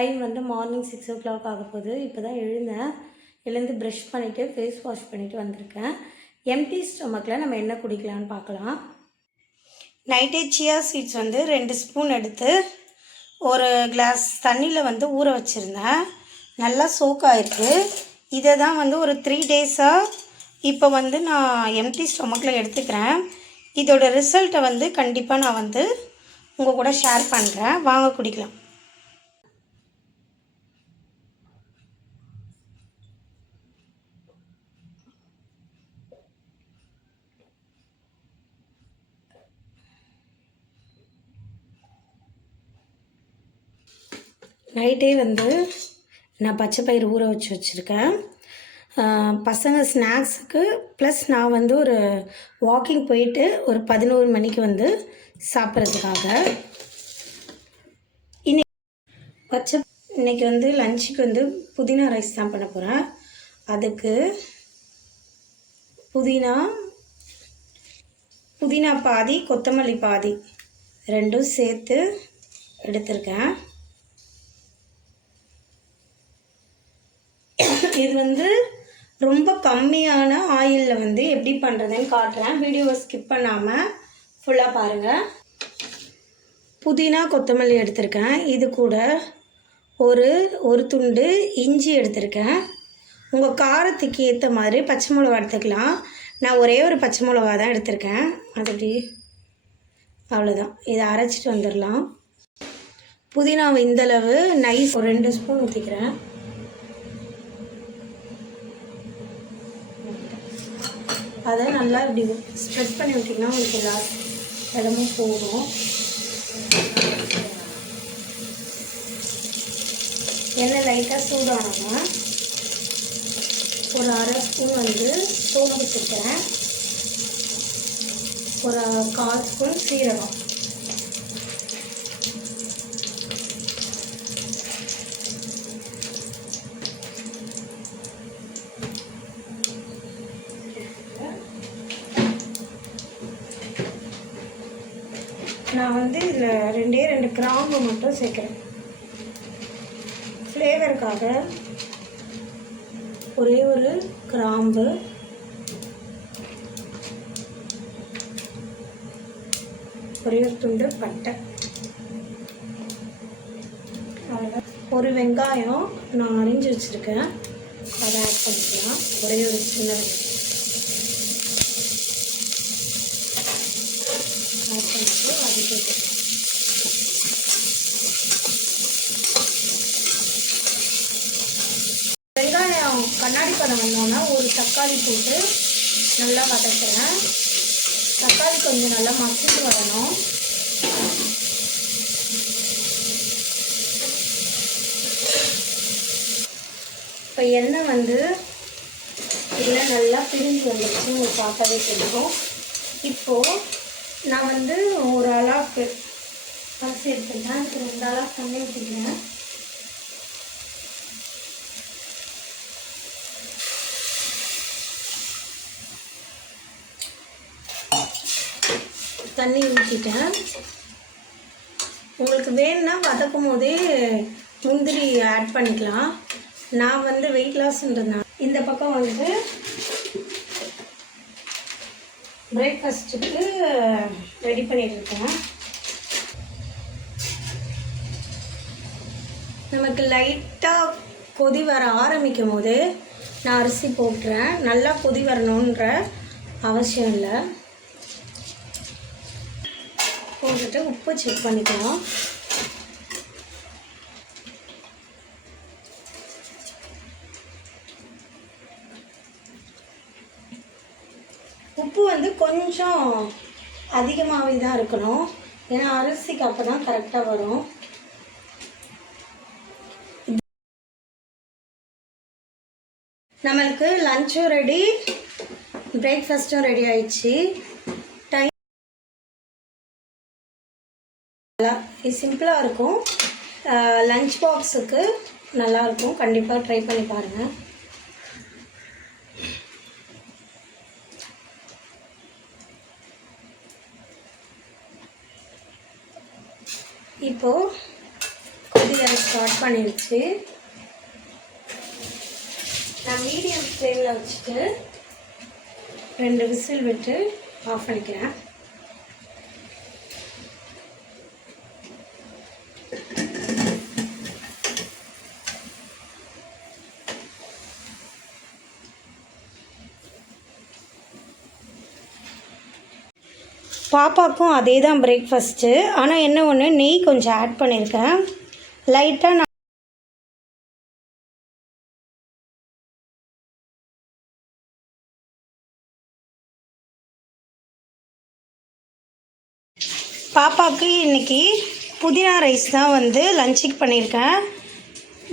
Time வந்து morning 6 o'clock ஆக போகுது. இப்போ தான் எழுந்தேன். எழுந்து ப்ரஷ் பண்ணிவிட்டு ஃபேஸ் வாஷ் பண்ணிவிட்டு வந்திருக்கேன். எம்டி ஸ்டொமக்கில் நம்ம என்ன குடிக்கலான்னு பார்க்கலாம். நைட்டே சியா சீட்ஸ் வந்து 2 ஸ்பூன் எடுத்து ஒரு கிளாஸ் தண்ணியில் வந்து ஊற வச்சுருந்தேன். நல்லா சோக் ஆகிருக்கு. இதை தான் வந்து ஒரு 3 டேஸாக இப்போ வந்து நான் எம்டி ஸ்டொமக்கில் எடுத்துக்கிறேன். இதோட ரிசல்ட்டை வந்து கண்டிப்பாக நான் வந்து உங்கள் கூட ஷேர் பண்ணுறேன். வாங்க குடிக்கலாம். நைட்டே வந்து நான் பச்சை பயிறு ஊற வச்சுருக்கேன். பசங்க ஸ்நாக்ஸுக்கு ப்ளஸ் நான் வந்து ஒரு வாக்கிங் போயிட்டு ஒரு 11 மணிக்கு வந்து சாப்பிட்றதுக்காக. இன்றைக்கி வந்து லஞ்சுக்கு வந்து புதினா ரைஸ் தான் பண்ண போகிறேன். அதுக்கு புதினா பாதி, கொத்தமல்லி பாதி ரெண்டும் சேர்த்து எடுத்திருக்கேன். இது வந்து ரொம்ப கம்மியான ஆயிலில் வந்து எப்படி பண்ணுறதுன்னு காட்டுறேன். வீடியோவை ஸ்கிப் பண்ணாமல் ஃபுல்லாக பாருங்கள். புதினா கொத்தமல்லி எடுத்திருக்கேன். இது கூட ஒரு துண்டு இஞ்சி எடுத்திருக்கேன். உங்கள் காரத்துக்கு ஏற்ற மாதிரி பச்சை மிளகா எடுத்துக்கலாம். நான் ஒரே ஒரு பச்சை மிளகா தான் எடுத்திருக்கேன். அது எப்படி அவ்வளோதான். இதை அரைச்சிட்டு வந்துடலாம். புதினாவை இந்தளவு நைஸ் ஒரு 2 ஸ்பூன் ஊற்றிக்கிறேன். அதை நல்லா இப்படி ஸ்ப்ரெட் பண்ணி விட்டிங்கன்னா உங்களுக்கு எல்லா இடமும் போகும். எண்ணெய் லைட்டாக சூடானோம்னா ஒரு 1/2 ஸ்பூன் வந்து சோம்பு சேர்க்குறேன். ஒரு 1/4 ஸ்பூன் சீரகம். நான் வந்து இதில் 2 கிராம்பு மட்டும் சேர்க்குறேன். ஃப்ளேவருக்காக ஒரே ஒரு கிராம்பு, ஒரே ஒரு துண்டு பட்டை, ஒரு வெங்காயம் நான் அரிஞ்சு வச்சுருக்கேன். அதை ஆட் பண்ணிக்கலாம். ஒரே ஒரு சின்ன ஆட் பண்ணிட்டு அதுக்கு வெங்காயம் கண்ணாடி பதம் வந்தோன்னா ஒரு தக்காளி போட்டு நல்லா வதக்குறேன். தக்காளி கொஞ்சம் நல்லா மசிச்சு வரணும். இப்போ எண்ணெய் வந்து இதில் நல்லா பிரிஞ்சு வந்துடுச்சு. உங்களுக்கு பார்க்கவே தெரியும். இப்போது நான் வந்து ஒரு அளவுக்கு அரிசி எடுத்துக்கிறேன். அதுக்கு 2 அளவு தண்ணி ஊற்றிக்கிறேன். தண்ணி ஊற்றிட்டேன். உங்களுக்கு வேணும்னா வதக்கும் போதே முந்திரி ஆட் பண்ணிக்கலாம். நான் வந்து வெயிட் லாஸ்ன்றதுனால இந்த பக்கம் வந்து பிரேக்ஃபாஸ்ட்டுக்கு ரெடி பண்ணிட்டுருக்கேன். நமக்கு லைட்டாக கொதி வர ஆரம்பிக்கும் போது நான் அரிசி போட்டுறேன். நல்லா கொதி வரணுன்ற அவசியம் இல்லை. போட்டுட்டு உப்பு செக் பண்ணிக்கலாம். உப்பு வந்து கொஞ்சம் அதிகமாகவே தான் இருக்கணும். ஏன்னா அரிசிக்கு அப்போ தான் கரெக்டாக வரும். நம்மளுக்கு லஞ்சும் ரெடி, பிரேக்ஃபாஸ்ட்டும் ரெடி ஆயிடுச்சு. இது சிம்பிளாக இருக்கும். லஞ்ச் பாக்ஸுக்கு நல்லாயிருக்கும். கண்டிப்பாக ட்ரை பண்ணி பாருங்கள். இப்போது கொதி கொதிக்க ஸ்டார்ட் பண்ணிடுச்சு. நான் மீடியம் ஃப்ளேமில் வச்சுட்டு 2 விசில் விட்டு ஆஃப் பண்ணிக்கிறேன். பாப்பாவுக்கும் அதே தான் பிரேக்ஃபாஸ்ட்டு. ஆனால் என்ன ஒன்று, நெய் கொஞ்சம் ஆட் பண்ணியிருக்கேன் லைட்டாக. நான் பாப்பாவுக்கு இன்றைக்கி புதினா ரைஸ் தான் வந்து லஞ்சுக்கு பண்ணியிருக்கேன்.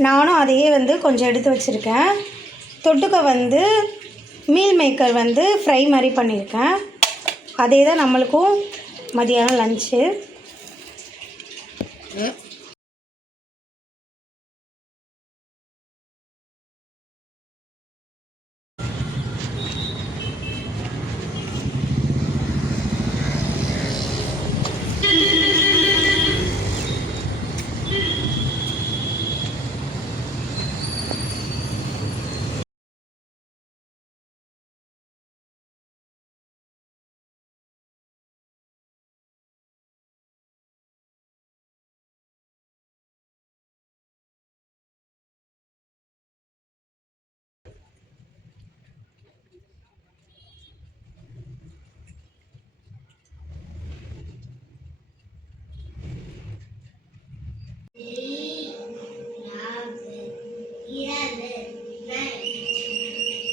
நானும் அதையே வந்து கொஞ்சம் எடுத்து வச்சுருக்கேன். தொட்டுக்க வந்து மீல் மேக்கர் வந்து ஃப்ரை மாதிரி பண்ணியிருக்கேன். அதே தான் நம்மளுக்கும் மதியானம் லஞ்சு.